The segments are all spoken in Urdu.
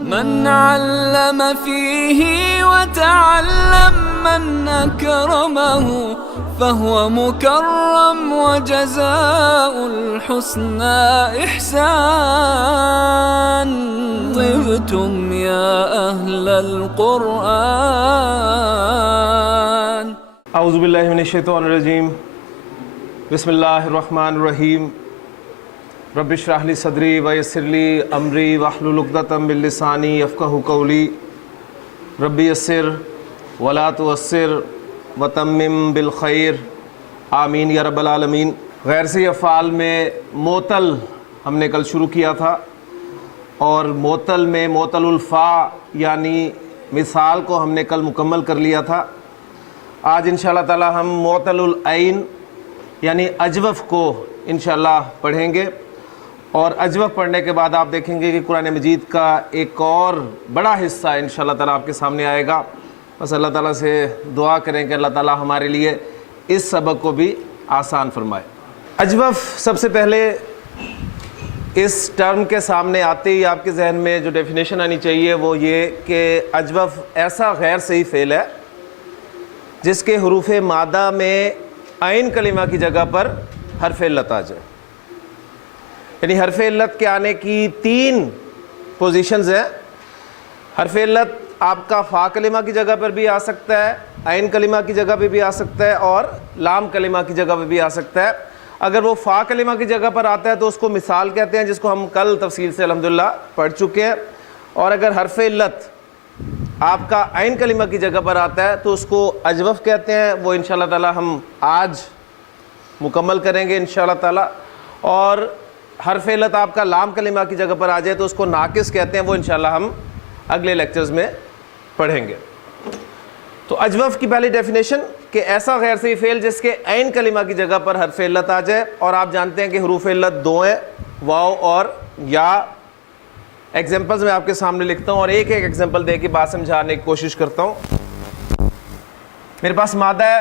من علم فيه وتعلم من أكرمه فهو مكرم وجزاء الحسنى إحسان. طبتم يا أهل القرآن. اعوذ باللہ من الشیطان الرجیم. بسم اللہ الرحمن الرحیم. رب اشرح لی صدری ویسر لی امری واحلل عقدۃ من لسانی یفقہوا قولی. رب یسر ولا تعسر وتمم بالخیر آمین یا رب العالمین. غیر سے افعال میں معطل ہم نے کل شروع کیا تھا، اور معطل میں معطل الفا یعنی مثال کو ہم نے کل مکمل کر لیا تھا. آج انشاءاللہ تعالی ہم معطل العین یعنی اجوف کو انشاءاللہ پڑھیں گے، اور اجوف پڑھنے کے بعد آپ دیکھیں گے کہ قرآن مجید کا ایک اور بڑا حصہ انشاءاللہ تعالی آپ کے سامنے آئے گا. بس اللہ تعالیٰ سے دعا کریں کہ اللہ تعالیٰ ہمارے لیے اس سبق کو بھی آسان فرمائے. اجوف سب سے پہلے اس ٹرم کے سامنے آتے ہی آپ کے ذہن میں جو ڈیفینیشن آنی چاہیے وہ یہ کہ اجوف ایسا غیر صحیح فعل ہے جس کے حروف مادہ میں عین کلمہ کی جگہ پر حرف علت آ جائے. یعنی حرف علت کے آنے کی 3 پوزیشنز ہیں. حرف علت آپ کا فا کلمہ کی جگہ پر بھی آ سکتا ہے، عین کلمہ کی جگہ پہ بھی آ سکتا ہے، اور لام کلمہ کی جگہ پہ بھی آ سکتا ہے. اگر وہ فا کلمہ کی جگہ پر آتا ہے تو اس کو مثال کہتے ہیں، جس کو ہم کل تفصیل سے الحمدللہ پڑھ چکے ہیں. اور اگر حرف علت آپ کا عین کلمہ کی جگہ پر آتا ہے تو اس کو اجوف کہتے ہیں. وہ انشاءاللہ تعالی ہم آج مکمل کریں گے انشاءاللہ تعالی. اور حرف علت آپ کا لام کلمہ کی جگہ پر آ جائے تو اس کو ناقص کہتے ہیں. وہ انشاءاللہ ہم اگلے لیکچرز میں پڑھیں گے. تو اجوف کی پہلی ڈیفینیشن کہ ایسا غیر صحیح فعل جس کے عین کلمہ کی جگہ پر حرف علت آ جائے. اور آپ جانتے ہیں کہ حروف علت 2 ہیں، واو اور یا. ایگزامپلز میں آپ کے سامنے لکھتا ہوں اور ایک ایگزامپل دے کے بات سمجھانے کی کوشش کرتا ہوں. میرے پاس مادہ ہے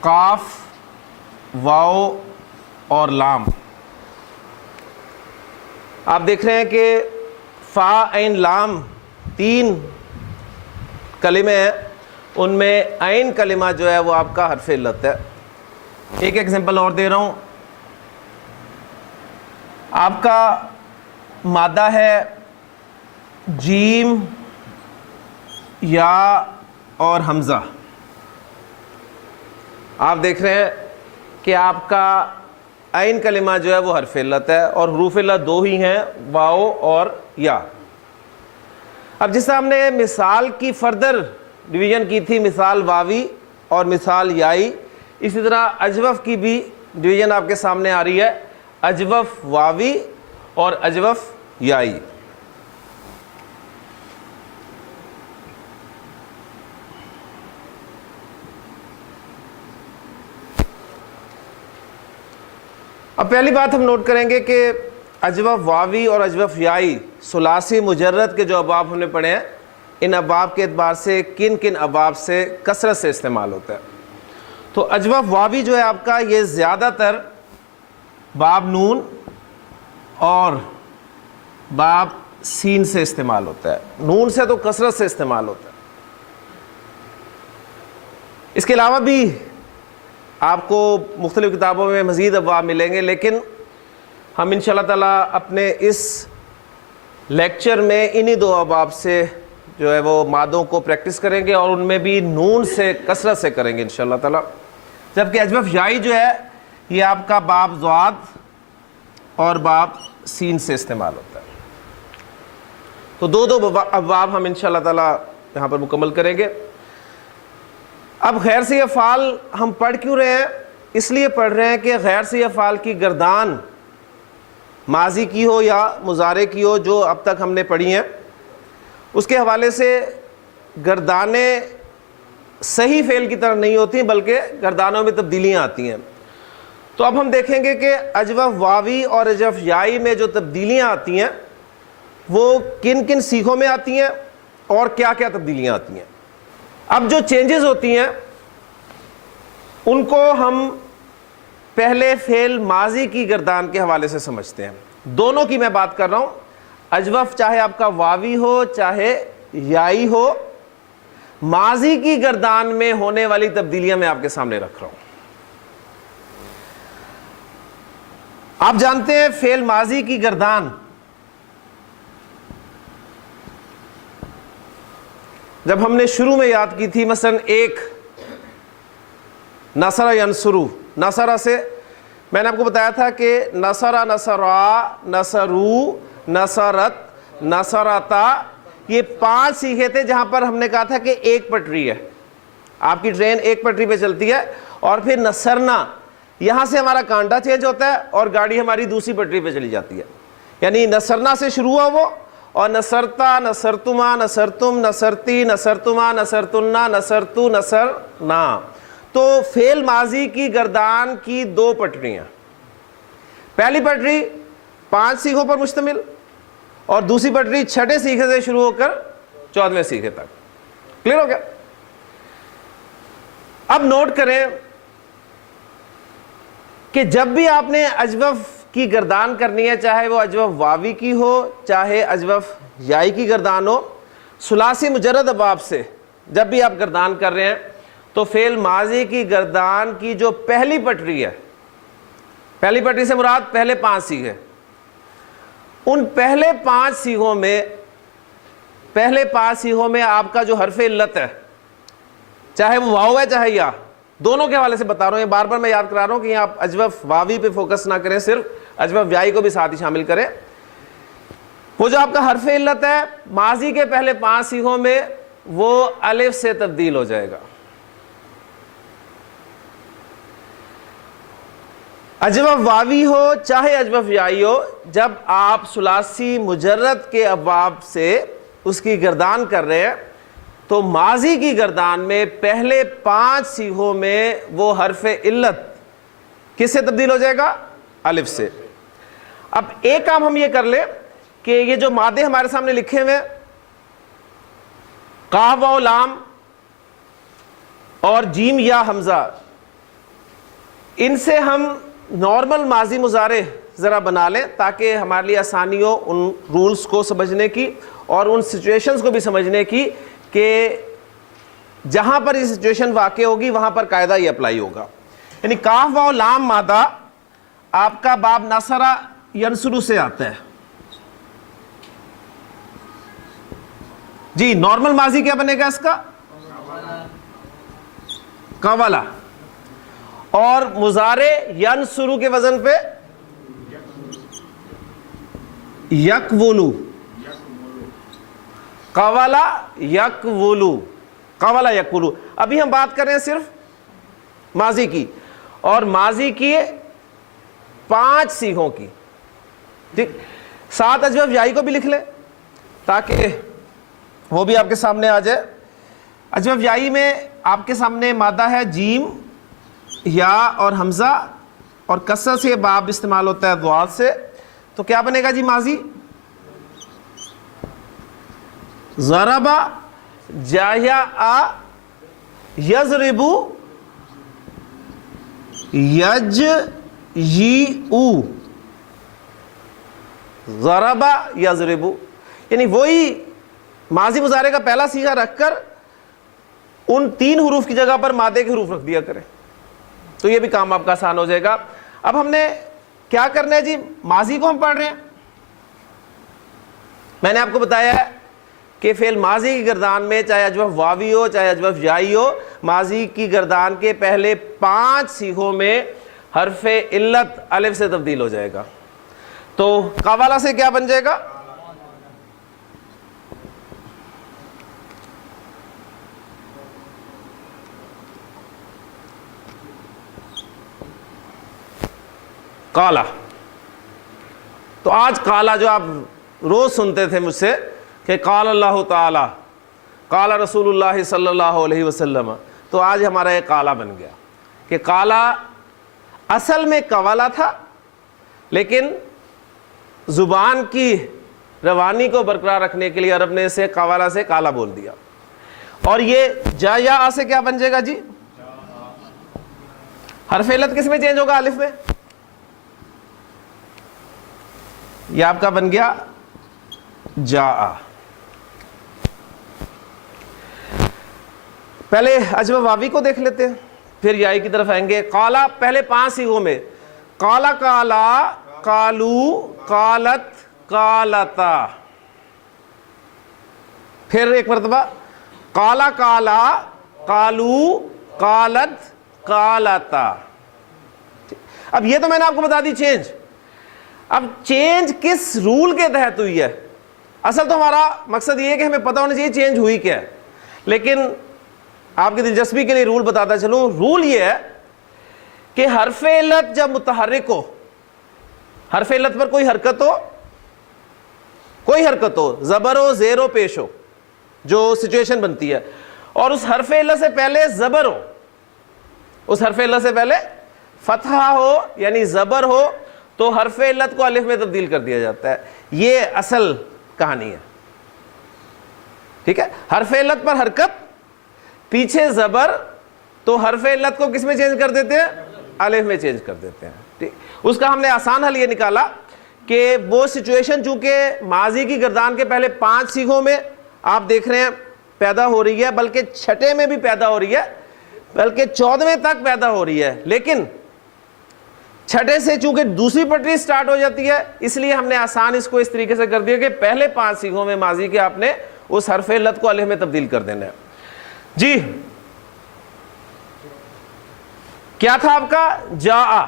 قاف، واو اور لام. آپ دیکھ رہے ہیں کہ فا عین لام 3 کلمے ہیں، ان میں عین کلمہ جو ہے وہ آپ کا حرف علت ہے. ایک ایگزامپل اور دے رہا ہوں. آپ کا مادہ ہے جیم، یا اور حمزہ. آپ دیکھ رہے ہیں کہ آپ کا عین کلمہ جو ہے وہ حرف علت ہے، اور حروف علت 2 ہی ہیں، واو اور یا. اب جس طرح ہم نے مثال کی فردر ڈویژن کی تھی، مثال واوی اور مثال یائی، اسی طرح اجوف کی بھی ڈویژن آپ کے سامنے آ رہی ہے، اجوف واوی اور اجوف یائی. اب پہلی بات ہم نوٹ کریں گے کہ اجوف واوی اور اجوف یائی ثلاثی مجرد کے جو ابواب ہم نے پڑھے ہیں، ان ابواب کے اعتبار سے کن کن ابواب سے کثرت سے استعمال ہوتا ہے. تو اجوف واوی جو ہے آپ کا، یہ زیادہ تر باب نون اور باب سین سے استعمال ہوتا ہے. نون سے تو کثرت سے استعمال ہوتا ہے. اس کے علاوہ بھی آپ کو مختلف کتابوں میں مزید ابواب ملیں گے، لیکن ہم انشاءاللہ تعالیٰ اپنے اس لیکچر میں انہی 2 ابواب سے جو ہے وہ مادوں کو پریکٹس کریں گے، اور ان میں بھی نون سے کثرت سے کریں گے انشاءاللہ تعالیٰ. جبکہ اجوف یائی جو ہے یہ آپ کا باب ضاد اور باب سین سے استعمال ہوتا ہے. تو 2 ابواب ہم انشاءاللہ تعالیٰ یہاں پر مکمل کریں گے. اب غیر صحیح افعال ہم پڑھ کیوں رہے ہیں؟ اس لیے پڑھ رہے ہیں کہ غیر صحیح افعال کی گردان ماضی کی ہو یا مضارع کی ہو، جو اب تک ہم نے پڑھی ہیں، اس کے حوالے سے گردانیں صحیح فعل کی طرح نہیں ہوتی بلکہ گردانوں میں تبدیلیاں آتی ہیں. تو اب ہم دیکھیں گے کہ اجوف واوی اور اجوف یائی میں جو تبدیلیاں آتی ہیں وہ کن کن سیغوں میں آتی ہیں اور کیا کیا تبدیلیاں آتی ہیں. اب جو چینجز ہوتی ہیں ان کو ہم پہلے فعل ماضی کی گردان کے حوالے سے سمجھتے ہیں. دونوں کی میں بات کر رہا ہوں. اجوف چاہے آپ کا واوی ہو چاہے یائی ہو، ماضی کی گردان میں ہونے والی تبدیلیاں میں آپ کے سامنے رکھ رہا ہوں۔ آپ جانتے ہیں فعل ماضی کی گردان جب ہم نے شروع میں یاد کی تھی، مثلا ایک نصر ینصرو، نصرہ سے میں نے آپ کو بتایا تھا کہ نصرہ، نصرا، نصرو، نصرت، نصرتا، یہ 5 سیغے تھے جہاں پر ہم نے کہا تھا کہ ایک پٹری ہے، آپ کی ٹرین ایک پٹری پہ چلتی ہے، اور پھر نصرنا، یہاں سے ہمارا کانٹا چینج ہوتا ہے اور گاڑی ہماری دوسری پٹری پہ چلی جاتی ہے، یعنی نصرنا سے شروع ہوا وہ، اور نصرتا، نصرتما، نصرتم، نصرتی، نصرتما، نصرتنا، نصرتو، نصرنا۔ تو فعل ماضی کی گردان کی 2 پٹریاں، پہلی پٹری 5 سیغوں پر مشتمل، اور دوسری پٹری 6 سیغے سے شروع ہو کر 14ویں سیغے تک۔ کلیئر ہو گیا؟ اب نوٹ کریں کہ جب بھی آپ نے اجوف کی گردان کرنی ہے، چاہے وہ اجوف واوی کی ہو چاہے اجوف یائی کی گردان ہو، ثلاثی مجرد ابواب سے جب بھی آپ گردان کر رہے ہیں تو فعل ماضی کی گردان کی جو پہلی پٹری ہے، پہلی پٹری سے مراد پہلے 5 سیغے، ان پہلے 5 سیغوں میں آپ کا جو حرف علت ہے، چاہے وہ واو ہے چاہے یا، دونوں کے حوالے سے بتا رہا ہوں، بار بار میں یاد کرا رہا ہوں کہ آپ اجوف واوی پہ فوکس نہ کریں، صرف اجوف یائی کو بھی ساتھ ہی شامل کریں۔ وہ جو آپ کا حرف علت ہے ماضی کے پہلے 5 سیغوں میں، وہ الف سے تبدیل ہو جائے گا۔ اجوف واوی ہو چاہے اجوف یائی ہو، جب آپ ثلاثی مجرد کے ابواب سے اس کی گردان کر رہے ہیں تو ماضی کی گردان میں پہلے 5 سیغوں میں وہ حرف علت کس سے تبدیل ہو جائے گا؟ الف سے۔ اب ایک کام ہم یہ کر لیں کہ یہ جو مادے ہمارے سامنے لکھے ہوئے قاف واو لام اور جیم یا حمزہ، ان سے ہم نارمل ماضی مضارع ذرا بنا لیں تاکہ ہمارے لیے آسانی ہو ان رولز کو سمجھنے کی اور ان سچویشنز کو بھی سمجھنے کی کہ جہاں پر یہ سچویشن واقع ہوگی وہاں پر قاعدہ یہ اپلائی ہوگا۔ یعنی کاف واو لام مادہ آپ کا باب نصرہ ینصرو سے آتا ہے جی، نارمل ماضی کیا بنے گا اس کا؟ قوالا، اور مضارع ینصرو کے وزن پہ یکولو، قوالا یکولو، قوالا یکولو۔ ابھی ہم بات کر رہے ہیں صرف ماضی کی، اور ماضی کی 5 سیغوں کی، ٹھیک۔ ساتھ اجوف یائی کو بھی لکھ لیں تاکہ وہ بھی آپ کے سامنے آ جائے۔ اجوف یائی میں آپ کے سامنے مادہ ہے جیم، یا اور حمزہ، اور کسر سے باب استعمال ہوتا ہے ضاد سے، تو کیا بنے گا جی ماضی؟ ضربا جایا یضربو یجیئو، ضربا یضربو، یعنی وہی ماضی مضارع کا پہلا صیغہ رکھ کر ان 3 حروف کی جگہ پر مادے کے حروف رکھ دیا کریں، تو یہ بھی کام آپ کا آسان ہو جائے گا۔ اب ہم نے کیا کرنا ہے جی؟ ماضی کو ہم پڑھ رہے ہیں۔ میں نے آپ کو بتایا ہے کہ فعل ماضی کی گردان میں چاہے اجوف واوی ہو چاہے اجوف یائی ہو، ماضی کی گردان کے پہلے 5 سیغوں میں حرف علت الف سے تبدیل ہو جائے گا۔ تو قوالا سے کیا بن جائے گا؟ قالا۔ تو آج قالا جو آپ روز سنتے تھے مجھ سے کہ قال اللہ تعالی، قال رسول اللہ صلی اللہ علیہ وسلم، تو آج ہمارا یہ قالا بن گیا کہ قالا اصل میں قوالا تھا، لیکن زبان کی روانی کو برقرار رکھنے کے لیے عرب نے اسے قوالا سے قالا بول دیا۔ اور یہ جا یا آ سے کیا بن جائے گا جی؟ حرف علت کس میں چینج ہوگا؟ الف میں۔ یہ آپ کا بن گیا جاء. پہلے اجوف واوی کو دیکھ لیتے ہیں پھر یائی کی طرف آئیں گے. قالا پہلے 5 صیغوں میں قالا قالا قالو قالت قالتا. پھر ایک مرتبہ قالا قالا قالو قالت قالتا. اب یہ تو میں نے آپ کو بتا دی چینج. اب چینج کس رول کے تحت ہوئی ہے؟ اصل تو ہمارا مقصد یہ ہے کہ ہمیں پتہ ہونا چاہیے چینج ہوئی کیا ہے, لیکن آپ کی دلچسپی کے لیے رول بتاتا چلوں. رول یہ ہے کہ حرف علت جب متحرک ہو, حرف علت پر کوئی حرکت ہو, زبر ہو زیر ہو پیش ہو, جو سچویشن بنتی ہے, اور اس حرف علت سے پہلے زبر ہو, اس حرف علت سے پہلے فتحہ ہو یعنی زبر ہو, تو حرف علت کو الف میں تبدیل کر دیا جاتا ہے. یہ اصل کہانی ہے. ٹھیک ہے, حرف علت پر حرکت, پیچھے زبر, تو حرف علت کو کس میں چینج کر دیتے ہیں؟ الف میں چینج کر دیتے ہیں. ٹھیک, اس کا ہم نے آسان حل یہ نکالا کہ وہ سچویشن چونکہ ماضی کی گردان کے پہلے 5 صیغوں میں آپ دیکھ رہے ہیں پیدا ہو رہی ہے, بلکہ چھٹے میں بھی پیدا ہو رہی ہے, بلکہ 14ویں تک پیدا ہو رہی ہے, لیکن چھٹے سے چونکہ دوسری پٹری سٹارٹ ہو جاتی ہے, اس لیے ہم نے آسان اس کو اس طریقے سے کر دیا کہ پہلے 5 صیغوں میں ماضی کے آپ نے اس حرف علت کو الف میں تبدیل کر دینا ہے. جی کیا تھا آپ کا؟ جاء,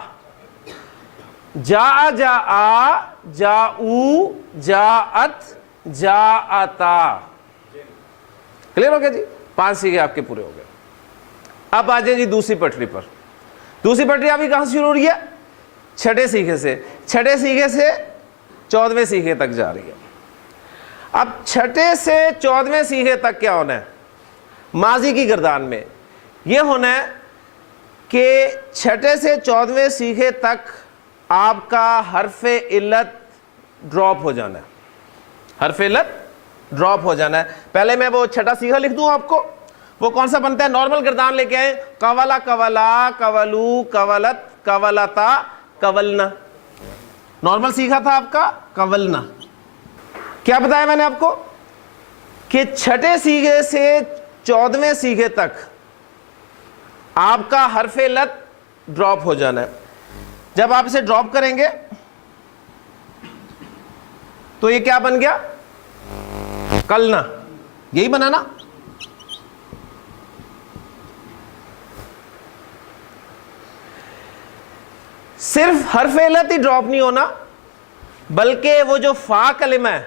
جاء جاء جاؤ جاءت جاءتا. کلیئر ہو گیا جی؟ 5 صیغے آپ کے پورے ہو گئے. اب آ جائیں جی دوسری پٹری پر. دوسری پٹری آپ کی کہاں سے شروع ہو رہی ہے؟ چھٹے صیغے سے. چھٹے صیغے سے 14ویں صیغے تک جا رہی ہے. اب چھٹے سے 14ویں صیغے تک کیا ہونا ہے ماضی کی گردان میں؟ یہ ہونا ہے کہ چھٹے سے 14ویں صیغے تک آپ کا حرف علت ڈراپ ہو جانا ہے. حرف علت ڈراپ ہو جانا ہے. پہلے میں وہ چھٹا صیغہ لکھ دوں آپ کو, وہ کون سا بنتا ہے؟ نارمل گردان لے کے آئیں. قولا قولا قولو قولت قولتا قولنا. نارمل صیغہ تھا آپ کا قولنا. کیا بتایا میں نے آپ کو کہ چھٹے صیغے سے 14ویں صیغے تک آپ کا حرف علت ڈراپ ہو جانا ہے. جب آپ اسے ڈراپ کریں گے تو یہ کیا بن گیا؟ قلنا. یہی بنا نا؟ صرف حرف علت ہی ڈراپ نہیں ہونا, بلکہ وہ جو فا کلمہ ہے,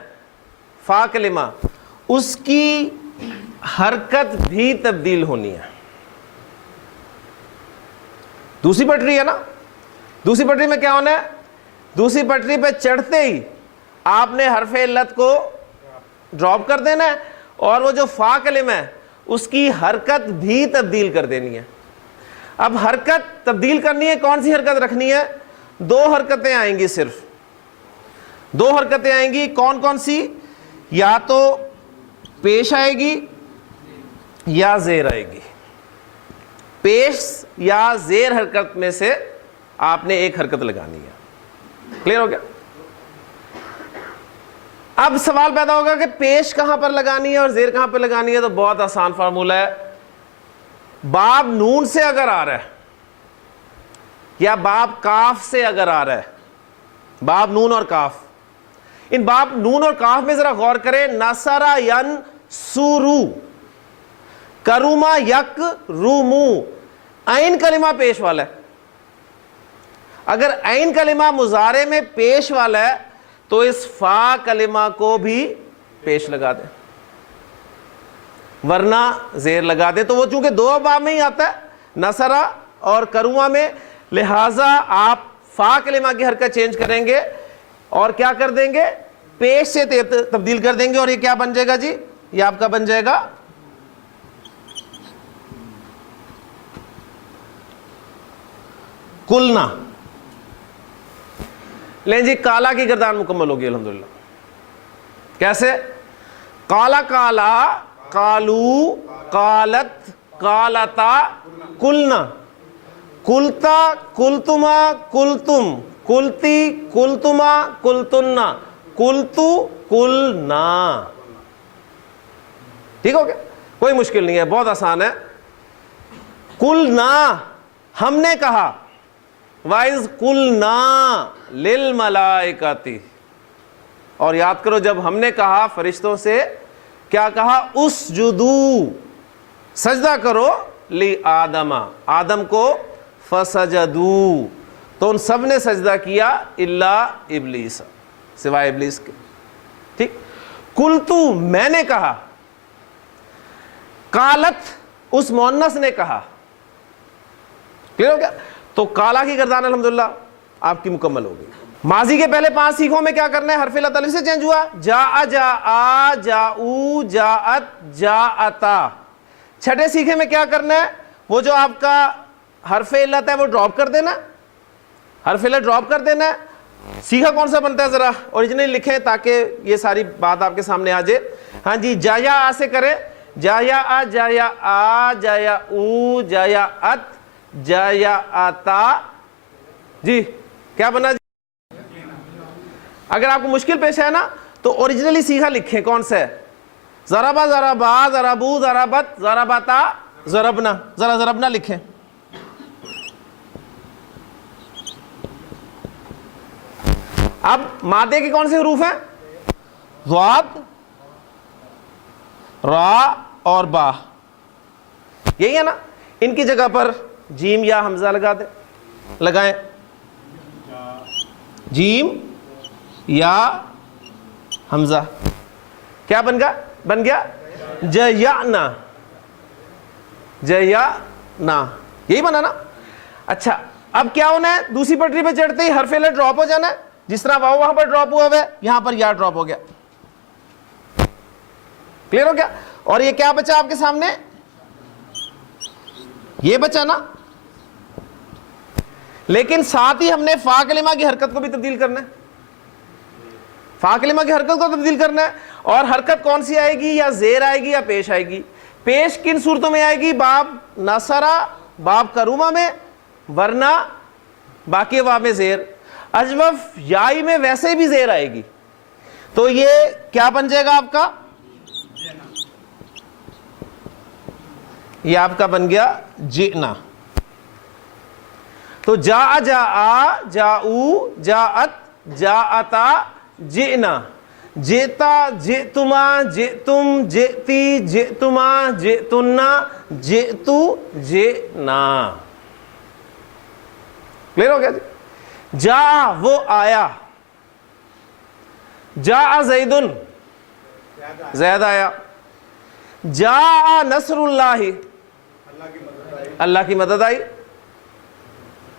فا کلمہ, اس کی حرکت بھی تبدیل ہونی ہے. دوسری پٹری ہے نا, دوسری پٹری میں کیا ہونا ہے؟ دوسری پٹری پہ چڑھتے ہی آپ نے حرف علت کو ڈراپ کر دینا ہے, اور وہ جو فا کلمہ ہے اس کی حرکت بھی تبدیل کر دینی ہے. اب حرکت تبدیل کرنی ہے, کون سی حرکت رکھنی ہے؟ 2 حرکتیں آئیں گی, صرف 2 حرکتیں آئیں گی. کون کون سی؟ یا تو پیش آئے گی یا زیر آئے گی. پیش یا زیر حرکت میں سے آپ نے ایک حرکت لگانی ہے. کلیئر ہو گیا؟ اب سوال پیدا ہوگا کہ پیش کہاں پر لگانی ہے اور زیر کہاں پر لگانی ہے. تو بہت آسان فارمولہ ہے. باب نون سے اگر آ رہا ہے یا باب کاف سے اگر آ رہا ہے, باب نون اور کاف, ان باب نون اور کاف میں ذرا غور کریں. نصرا ینصرو, کرما یک رومو, عین کلمہ پیش والا ہے. اگر عین کلمہ مضارع میں پیش والا ہے تو اس فا کلمہ کو بھی پیش لگا دیں, ورنہ زیر لگا دیں. تو وہ چونکہ 2 باب میں ہی آتا ہے, نصرہ اور کرما میں, لہٰذا آپ فا کلمہ کی حرکت چینج کریں گے اور کیا کر دیں گے؟ پیش سے تبدیل کر دیں گے. اور یہ کیا بن جائے گا جی؟ یہ آپ کا بن جائے گا کلنا. لیں جی, کالا کی گردان مکمل ہوگی الحمدللہ. کیسے؟ کالا کالا قالو قالت قالتا کلنا. کلتا کلتما کلتم کلتی کلتما کلتنا کلتو قلنا. ٹھیک ہو گیا, کوئی مشکل نہیں ہے, بہت آسان ہے. قلنا ہم نے کہا, وَإِذْ قُلْنَا لِلْمَلَائِكَةِ, اور یاد کرو جب ہم نے کہا فرشتوں سے, کیا کہا؟ اسجدو, سجدہ کرو, لِآدَمَ, آدم کو, فسجدو, تو ان سب نے سجدہ کیا, الا ابلیس, سوائے ابلیس کے. ٹھیک. قلتو میں نے کہا, قالت اس مؤنث نے کہا. کلیئر ہو گیا؟ تو کالا کی گردان الحمدللہ آپ کی مکمل ہو گئی. ماضی کے پہلے 5 سیکھوں میں کیا کرنا ہے؟ حرف علت الف سے چینج ہوا, جاء جاء, جاؤ, جاءت, جاءتا. چھٹے سیکھے میں کیا کرنا ہے؟ وہ جو آپ کا حرف علت ہے وہ ڈراپ کر دینا, حرف علت ڈراپ کر دینا ہے. سیکھا کون سا بنتا ہے ذرا اوریجنلی لکھیں تاکہ یہ ساری بات آپ کے سامنے آ جائے. ہاں جی, جایا آ سے کریں, جایا آ, جایا آ, جایا او, جایا ات, جایا آتا. جی کیا بنا جی؟ اگر آپ کو مشکل پیش ہے نا تو اوریجنلی سیکھا لکھیں کون سا ہے؟ ضربا, ضربا, ضربو, ضربت, ضربتا, ضربنا. ذرا ضربنا لکھیں. اب مادے کے کون سے حروف ہیں؟ ضاد, را اور با, یہی ہے نا. ان کی جگہ پر جیم یا حمزہ لگا دیں, لگائیں. جیم یا حمزہ, کیا بن گیا؟ بن گیا جیانا, جیانا, یہی بنا نا. اچھا اب کیا ہونا ہے؟ دوسری پٹری پہ چڑھتے ہی حرف علت ڈراپ ہو جانا ہے. جس طرح واؤ وہاں پر ڈراپ ہوا ہے, یہاں پر یا ڈراپ ہو گیا. کلیئر ہو گیا؟ اور یہ کیا بچا آپ کے سامنے؟ یہ بچا نا. لیکن ساتھ ہی ہم نے فا کلمہ کی حرکت کو بھی تبدیل کرنا ہے, فا کلمہ کی حرکت کو تبدیل کرنا ہے. اور حرکت کون سی آئے گی؟ یا زیر آئے گی یا پیش آئے گی. پیش کن صورتوں میں آئے گی؟ باب نصرہ, باب کرومہ میں, ورنہ باقی باب میں زیر. اجوف یائی میں ویسے بھی زیر آئے گی. تو یہ کیا بن جائے گا آپ کا؟ یہ آپ کا بن گیا جئنا. تو جاء جاء, جاؤ, جاءت, جاءتا, جئنا. جئتا, جئتما, جئتم, جئتی, جئتما, جئتنا, جئتو, جئنا. کلیئر ہو گیا جی؟ جاء وہ آیا, جاء زیدن, زید آیا. جاء نصر اللہ, اللہ کی مدد آئی.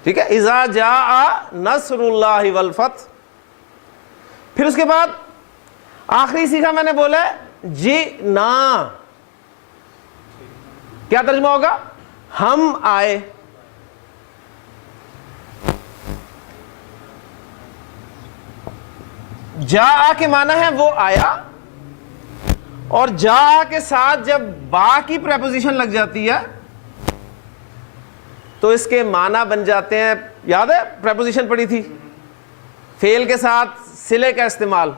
ٹھیک ہے, اذا جاء نصر اللہ والفتح. پھر اس کے بعد آخری سیکھا میں نے بولا جئنا, کیا ترجمہ ہوگا؟ ہم آئے. جاء کے معنی ہے وہ آیا, اور جاء کے ساتھ جب با کی پریپوزیشن لگ جاتی ہے تو اس کے معنی بن جاتے ہیں. یاد ہے پریپوزیشن پڑھی تھی, فعل کے ساتھ صلے کا استعمال.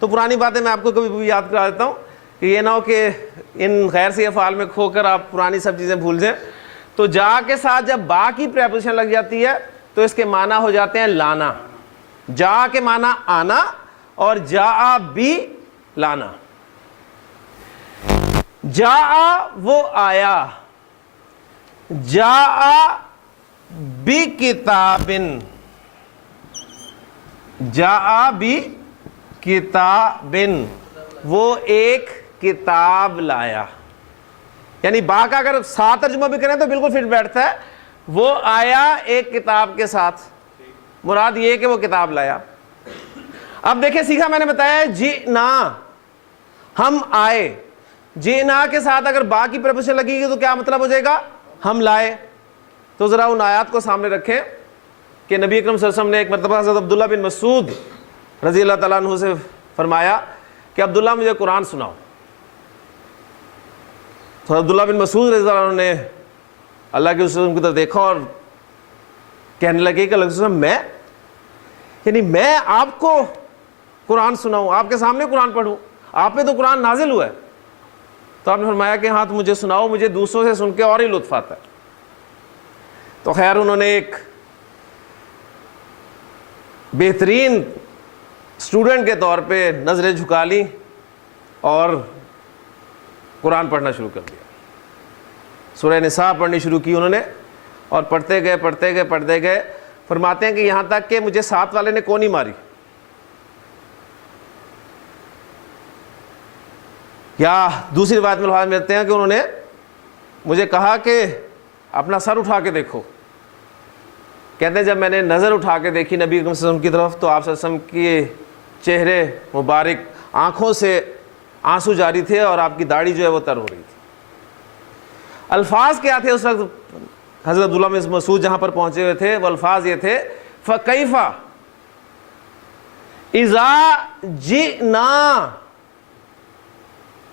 تو پرانی باتیں میں آپ کو کبھی بھی یاد کرا دیتا ہوں کہ یہ نہ ہو کہ ان غیر سی افعال میں کھو کر آپ پرانی سب چیزیں بھول جائیں. تو جا کے ساتھ جب با کی پریپوزیشن لگ جاتی ہے تو اس کے معنی ہو جاتے ہیں لانا. جا کے معنی آنا اور جا بھی لانا. جا وہ آیا, جا بی کتابن, جا بی کتابن, وہ ایک کتاب لایا. یعنی با کا اگر ساتھ ترجمہ بھی کریں تو بالکل فٹ بیٹھتا ہے. وہ آیا ایک کتاب کے ساتھ, مراد یہ کہ وہ کتاب لایا. اب دیکھیں سیکھا میں نے بتایا جئنا, ہم آئے. جئنا کے ساتھ اگر با کی پریپوزیشن لگے گی تو کیا مطلب ہو جائے گا؟ ہم لائے. تو ذرا ان آیات کو سامنے رکھیں کہ نبی اکرم صلی اللہ علیہ وسلم نے ایک مرتبہ حضرت عبداللہ بن مسعود رضی اللہ تعالیٰ عنہ سے فرمایا کہ عبداللہ مجھے قرآن سناؤ. تو عبداللہ بن مسعود رضی اللہ عنہ نے اللہ کے رسول کی طرف دیکھا اور کہنے لگے کہ اللہ کے رسول میں, یعنی میں آپ کو قرآن سناؤں، آپ کے سامنے قرآن پڑھوں، آپ پہ تو قرآن نازل ہوا ہے. تو آپ نے فرمایا کہ ہاں تو مجھے سناؤ، مجھے دوسروں سے سن کے اور ہی لطف آتا ہے. تو خیر انہوں نے ایک بہترین اسٹوڈنٹ کے طور پہ نظریں جھکا لی اور قرآن پڑھنا شروع کر دیا. سورہ نساء پڑھنی شروع کی انہوں نے، اور پڑھتے گئے. فرماتے ہیں کہ یہاں تک کہ مجھے ساتھ والے نے کونی ماری. یا دوسری روایت میں الفاظ ملتے ہیں کہ انہوں نے مجھے کہا کہ اپنا سر اٹھا کے دیکھو. کہتے ہیں جب میں نے نظر اٹھا کے دیکھی نبی اکرم صلی اللہ علیہ وسلم کی طرف تو آپ صلی اللہ علیہ وسلم کے چہرے مبارک آنکھوں سے آنسو جاری تھے اور آپ کی داڑھی جو ہے وہ تر ہو رہی تھی. الفاظ کیا تھے اس وقت حضرت عبداللہ بن مسعود جہاں پر پہنچے ہوئے تھے؟ وہ الفاظ یہ تھے فَكَيْفَ إِذَا جِئْنَا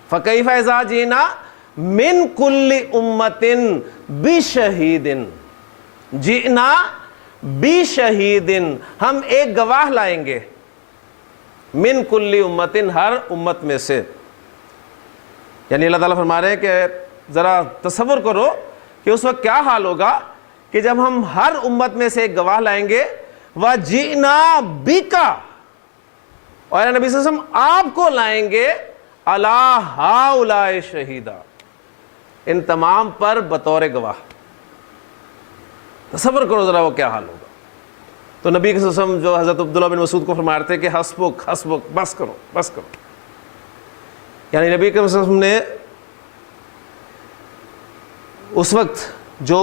فَكَيْفَ إِذَا جِئْنَا مِن كُلِّ أُمَّةٍ بِشَهِيدٍ جِئْنَا بِشَهِيدٍ ہم ایک گواہ لائیں گے، من کل امتن ہر امت میں سے. یعنی اللہ تعالیٰ فرما رہے ہیں کہ ذرا تصور کرو کہ اس وقت کیا حال ہوگا کہ جب ہم ہر امت میں سے ایک گواہ لائیں گے. وَجِئْنَا بِكَ اور نبی صلی اللہ علیہ وسلم آپ کو لائیں گے عَلَىٰ هَٰؤُلَاءِ شَهِيدًا ان تمام پر بطور گواہ. تصور کرو ذرا وہ کیا حال ہوگا. تو نبی صلی اللہ علیہ وسلم جو حضرت عبداللہ بن مسعود کو فرما رہے تھے کہ حسبک حسبک، بس کرو بس کرو. یعنی نبی صلی اللہ علیہ وسلم نے اس وقت جو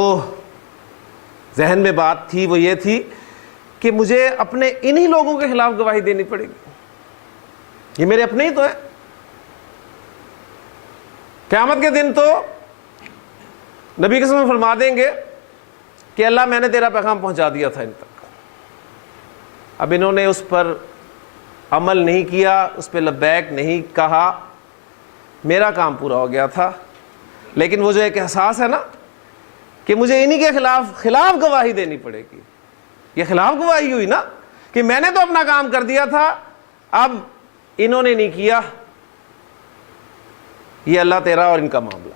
ذہن میں بات تھی وہ یہ تھی کہ مجھے اپنے انہی لوگوں کے خلاف گواہی دینی پڑے گی، یہ میرے اپنے ہی تو ہے. قیامت کے دن تو نبی کے سامنے فرما دیں گے کہ اللہ میں نے تیرا پیغام پہنچا دیا تھا ان تک، اب انہوں نے اس پر عمل نہیں کیا، اس پہ لبیک نہیں کہا، میرا کام پورا ہو گیا تھا. لیکن وہ جو ایک احساس ہے نا کہ مجھے انہی کے خلاف گواہی دینی پڑے گی، یہ خلاف گواہی ہوئی نا کہ میں نے تو اپنا کام کر دیا تھا، اب انہوں نے نہیں کیا، یہ اللہ تیرا اور ان کا معاملہ.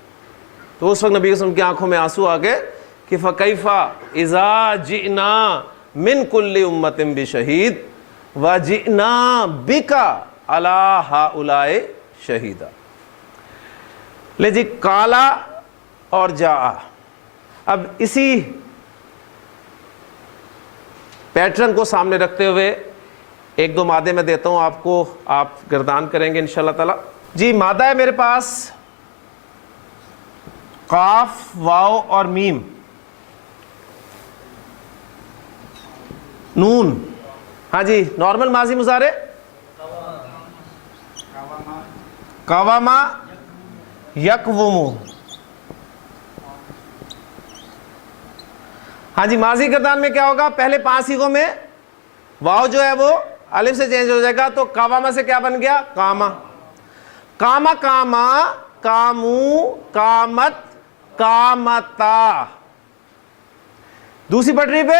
تو اس وقت نبی صلی اللہ علیہ وسلم کی آنکھوں میں آنسو آ گئے کہ فَكَيْفَ إِذَا جِئْنَا مِن كُلِّ أُمَّةٍ بِشَهِيدٍ وَجِئْنَا بِكَ عَلَىٰ هَٰؤُلَاءِ شَهِيدًا. لے جی کالا اور جاء. اب اسی پیٹرن کو سامنے رکھتے ہوئے ایک دو مادے میں دیتا ہوں آپ کو، آپ گردان کریں گے انشاءاللہ تعالی. جی مادہ ہے میرے پاس قاف، واو اور میم، نون. ہاں جی نارمل ماضی مضارع قواما یقوم. ہاں جی ماضی گردان میں کیا ہوگا؟ پہلے 5 صیغوں میں واو جو ہے وہ الف سے چینج ہو جائے گا، تو قواما سے کیا بن گیا؟ قاما. قاما قاما، قامو، قامت، قامتا. دوسری پٹری پہ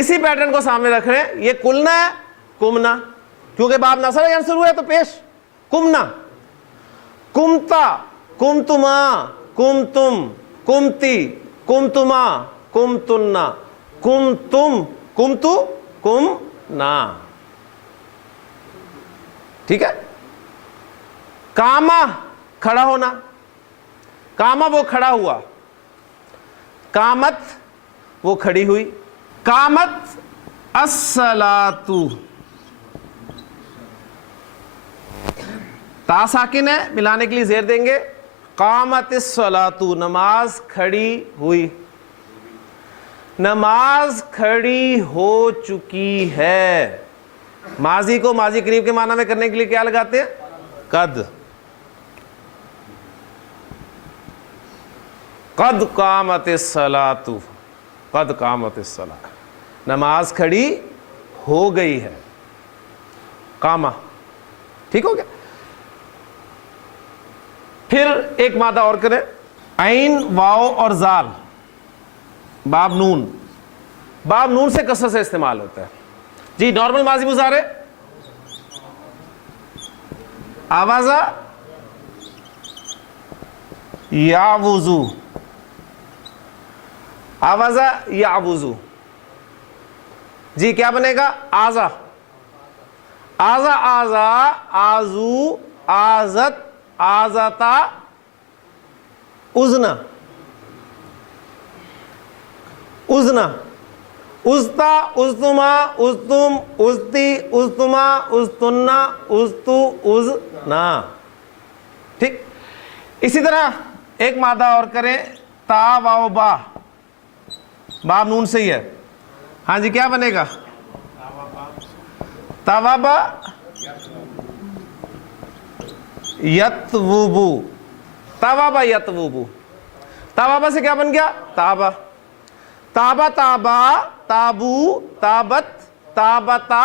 اسی پیٹرن کو سامنے رکھ رہے ہیں، یہ کلنا ہے کمنا، کیونکہ باب نصر ینصر ہوا ہے تو پیش کمنا. کمتا، کمتما، کمتم، کمتی، کمتما، کمتنا، کمتم، کمتو، کمنا. ٹھیک ہے. کاما کھڑا ہونا، کاما وہ کھڑا ہوا، کامت وہ کھڑی ہوئی. کامت الصلاۃ، تا ساکن ہے ملانے کے لیے زیر دیں گے. قامت الصلاۃ نماز کھڑی ہوئی، نماز کھڑی ہو چکی ہے. ماضی کو ماضی قریب کے معنی میں کرنے کے لیے کیا لگاتے ہیں؟ قد. قد قامت الصلاۃ، قد قامت الصلاۃ نماز کھڑی ہو گئی ہے. قامہ. ٹھیک ہو گیا. پھر ایک مادہ اور کریں، عین، واو اور زال، باب نون. باب نون سے کثرت سے استعمال ہوتا ہے. جی نارمل ماضی مضارع آوازہ یعوذو، آوازہ یعوذو، جی کیا بنے گا؟ آزا، آزا آزا، آزو، آزت، آزتا، اذنا، اذنا، ازتا، ازتما، ازتم، ازتی، ازتما، ازتنا، ازتو، ازنا، ٹھیک. اسی طرح ایک مادہ اور کریں، تا واو با، باب نون سے ہی ہے. ہاں جی کیا بنے گا؟ توابا یتوبو، توابا یتوبو، توابا سے کیا بن گیا؟ تابا، تابا تابا، تابو، تابت، تابتا،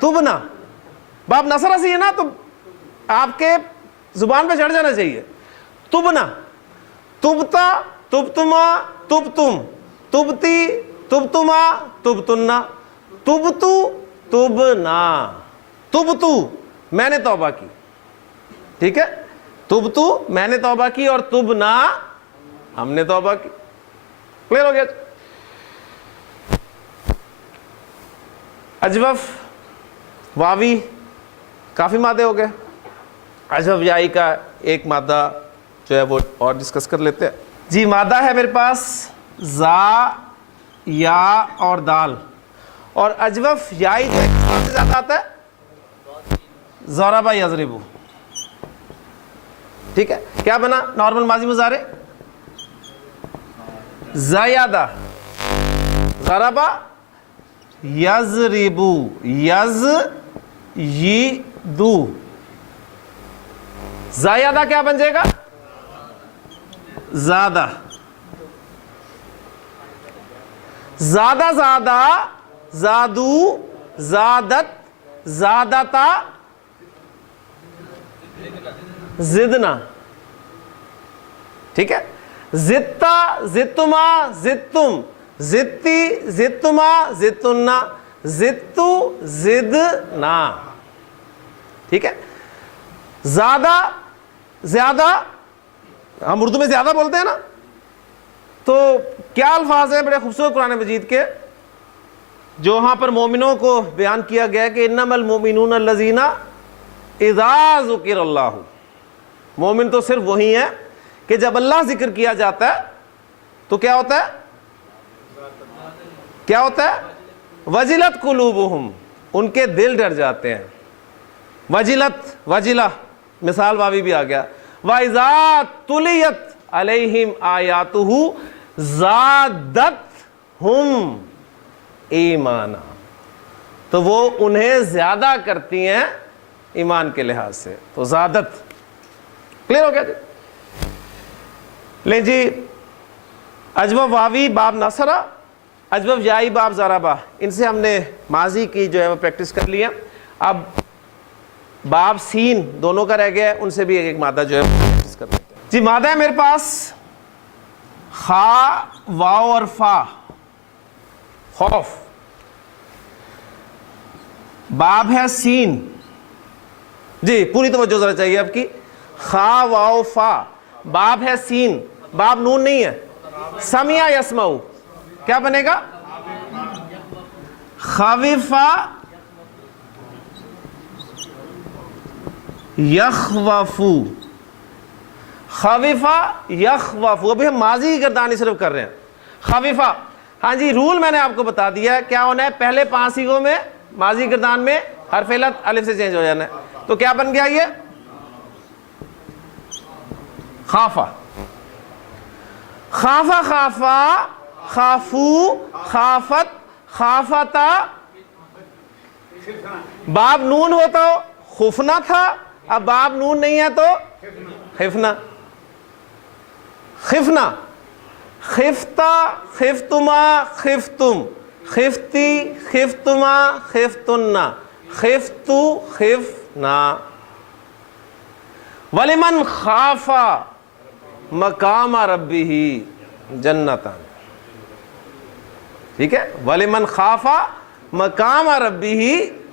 تبنا. باب نصرہ سے ہے نا، تو آپ کے زبان پہ چڑھ جانا چاہیے. تبنا، تبتا، تبتما، تبتم، تبتی، تبتما، تبتنا، تبتو، تبنا. تبتو میں نے توبہ کی، ٹھیک ہے، تبتو میں نے توبہ کی، اور تبنا ہم نے توبہ کی. کلیئر ہو گیا؟ اجوف واوی کافی مادے ہو گئے. اجوف یائی کا ایک مادہ جو ہے وہ اور ڈسکس کر لیتے ہیں. جی مادہ ہے میرے پاس زا، یا اور دال. اور اجوف یائی جو کس نام سے زیادہ آتا ہے؟ ضربا یضربو. ٹھیک ہے، کیا بنا نارمل ماضی مضارع؟ زیادہ، ضربا یضربو، یزیدو. زیادہ کیا بن جائے گا؟ زیادہ، زیادہ زیادہ، زادو، زادت، زادتا، زدنا. ٹھیک ہے، زدتا، زدتما، زدتم، زدتی، زدتما، زدتنا، زدتو، زدنا. ٹھیک ہے، زیادہ، زیادہ ہم اردو میں زیادہ بولتے ہیں نا، تو کیا الفاظ ہیں بڑے خوبصورت قرآن مجید کے جو وہاں پر مومنوں کو بیان کیا گیا کہ انما المؤمنون الذین اذا ذکر اللہ. مومن تو صرف وہی ہیں کہ جب اللہ ذکر کیا جاتا ہے تو کیا ہوتا ہے؟ کیا ہوتا ہے؟ وجلت قلوبہم، ان کے دل ڈر جاتے ہیں. وجلت، وجلہ مثال واوی بھی آ گیا. وَإِذَا تُلِيَتْ عَلَيْهِمْ آيَاتُهُ زَادَتْهُمْ ایمانا. تو وہ انہیں زیادہ کرتی ہیں ایمان کے لحاظ سے. تو زادت. کلیئر ہو گیا جی؟ لیں جی، اجوف واوی باب نصرہ، اجوف یائی باب ضربہ، ان سے ہم نے ماضی کی جو ہے وہ پریکٹس کر لی ہے. اب باب سین دونوں کا رہ گیا ہے، ان سے بھی ایک ایک مادہ جو ہے پریکٹس کر لیتے ہیں. جی مادہ ہے میرے پاس خا، واو اور فا. خوف. باب ہے سین. جی پوری توجہ ذرا چاہیے آپ کی. خا، واو، فا. باب ہے سین، باب نون نہیں ہے. سمع یسمعو کیا بنے گا؟ خوفا یخوفو. خوفا یخوفو. ابھی ہم ماضی کی گردانی صرف کر رہے ہیں. خوفا، ہاں جی رول میں نے آپ کو بتا دیا ہے کیا ہونا ہے. پہلے 5 صیغوں میں ماضی گردان میں حرف علت الف سے چینج ہو جانا ہے. تو کیا بن گیا یہ؟ خافا. خافا، خافا، خافو، خافت، خافتا. باب نون ہو تو خفنا تھا، اب باب نون نہیں ہے تو خفنا. خفنا. خفتا، خفتما، خفتم، خفتی، خفتما، خفتنا، خفتو، خفنا. وَلِمَنْ خَافَ مَقَامَ رَبِّهِ جَنَّتَانِ. ٹھیک ہے، وَلِمَنْ خَافَ مقام ربہ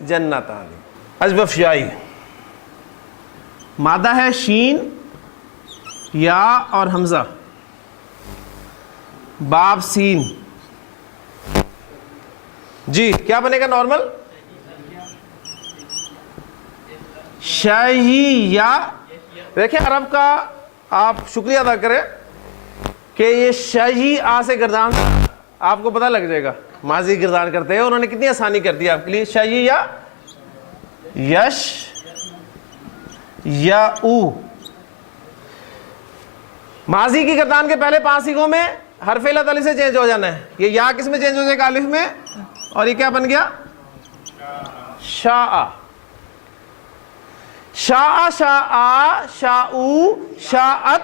جنتان. اجوف یائی مادہ ہے شین یا اور حمزہ باب سین. جی کیا بنے گا نارمل؟ شاہی یا. دیکھیں عرب کا آپ شکریہ ادا کریں کہ یہ شاہی آ سے گردان آپ کو پتہ لگ جائے گا ماضی گردان کرتے ہیں. انہوں نے کتنی آسانی کر دی آپ کے لیے. شاہی یا یش یا او. ماضی کی گردان کے پہلے 5 سیغوں میں حرف علت الف سے چینج ہو جانا ہے. یہ یا کس میں چینج ہو جائے گا؟ الف میں. اور یہ کیا بن گیا؟ شاء. شاء شاء شاءو شاءت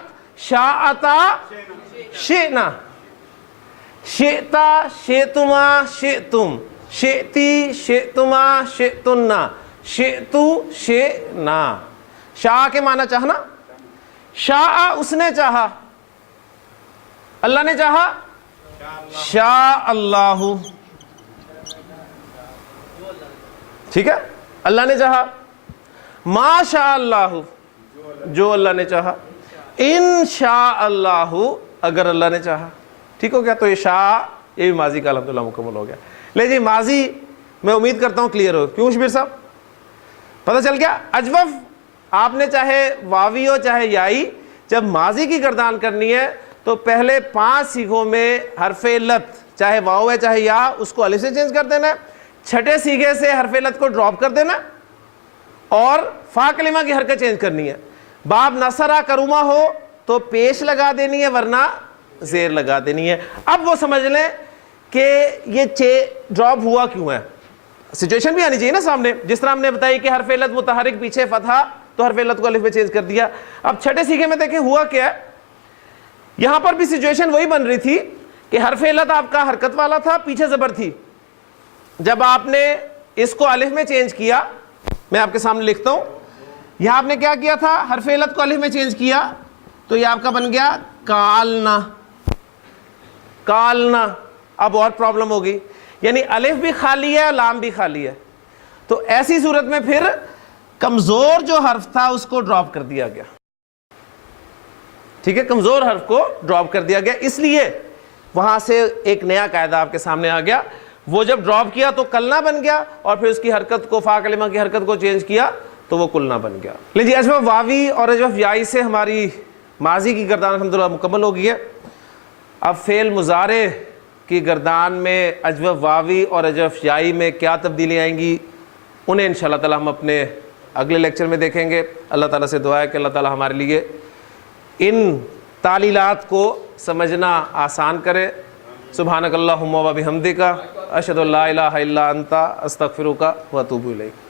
شاءتا شئنا شئتا شئتما شئتم شئتی شئتما شئتنا شئتو شئنا. شاء کے معنی چاہنا. شاء اس نے چاہا. اللہ نے چاہا. شاء اللہ. ٹھیک ہے. اللہ نے چاہا. ما شاء اللہ جو اللہ نے چاہا. ان شاء اللہ اگر اللہ نے چاہا. ٹھیک ہو گیا. تو یہ شاء یہ بھی ماضی کا الحمدللہ مکمل ہو گیا. لے جی ماضی میں امید کرتا ہوں کلیئر ہو. کیوں شبیر صاحب پتہ چل گیا؟ اجوف آپ نے چاہے واوی ہو چاہے یائی جب ماضی کی گردان کرنی ہے تو پہلے 5 سیغوں میں حرف علت چاہے واو ہے چاہے یا اس کو الف سے چینج کر دینا ہے. چھٹے سیغے سے حرف علت کو ڈراپ کر دینا اور فا کلمہ کی حرکت چینج کرنی ہے. باب نصرہ کروما ہو تو پیش لگا دینی ہے ورنہ زیر لگا دینی ہے. اب وہ سمجھ لیں کہ یہ ڈراپ ہوا کیوں ہے. سچویشن بھی آنی چاہیے نا سامنے. جس طرح ہم نے بتائی کہ حرف علت متحرک پیچھے فتحہ تو حرف علت کو الف میں چینج کر دیا. اب چھٹے سیغے میں دیکھیں ہوا کیا ہے. یہاں پر بھی سچویشن وہی بن رہی تھی کہ حرف علت آپ کا حرکت والا تھا پیچھے زبر تھی. جب آپ نے اس کو الف میں چینج کیا میں آپ کے سامنے لکھتا ہوں. یہاں آپ نے کیا کیا تھا؟ حرف علت کو الف میں چینج کیا تو یہ آپ کا بن گیا کالنا. کالنا. اب اور پرابلم ہوگی یعنی الف بھی خالی ہے لام بھی خالی ہے. تو ایسی صورت میں پھر کمزور جو حرف تھا اس کو ڈراپ کر دیا گیا. ٹھیک ہے. کمزور حرف کو ڈراپ کر دیا گیا. اس لیے وہاں سے ایک نیا قاعدہ آپ کے سامنے آ گیا. وہ جب ڈراپ کیا تو کلنا بن گیا اور پھر اس کی حرکت کو فا کلمہ کی حرکت کو چینج کیا تو وہ کلنا بن گیا. لیجیے اجوف واوی اور اجوف یائی سے ہماری ماضی کی گردان الحمدللہ مکمل ہو گئی ہے. اب فعل مضارع کی گردان میں اجوف واوی اور اجوف یائی میں کیا تبدیلی آئیں گی انہیں انشاءاللہ تعالی ہم اپنے اگلے لیکچر میں دیکھیں گے. اللہ تعالیٰ سے دعا ہے کہ اللہ تعالیٰ ہمارے لیے ان تعلیلات کو سمجھنا آسان کرے. سبحانک اللہم و بحمدک اشہد ان لا الہ الا انت استغفرک و اتوب الیک.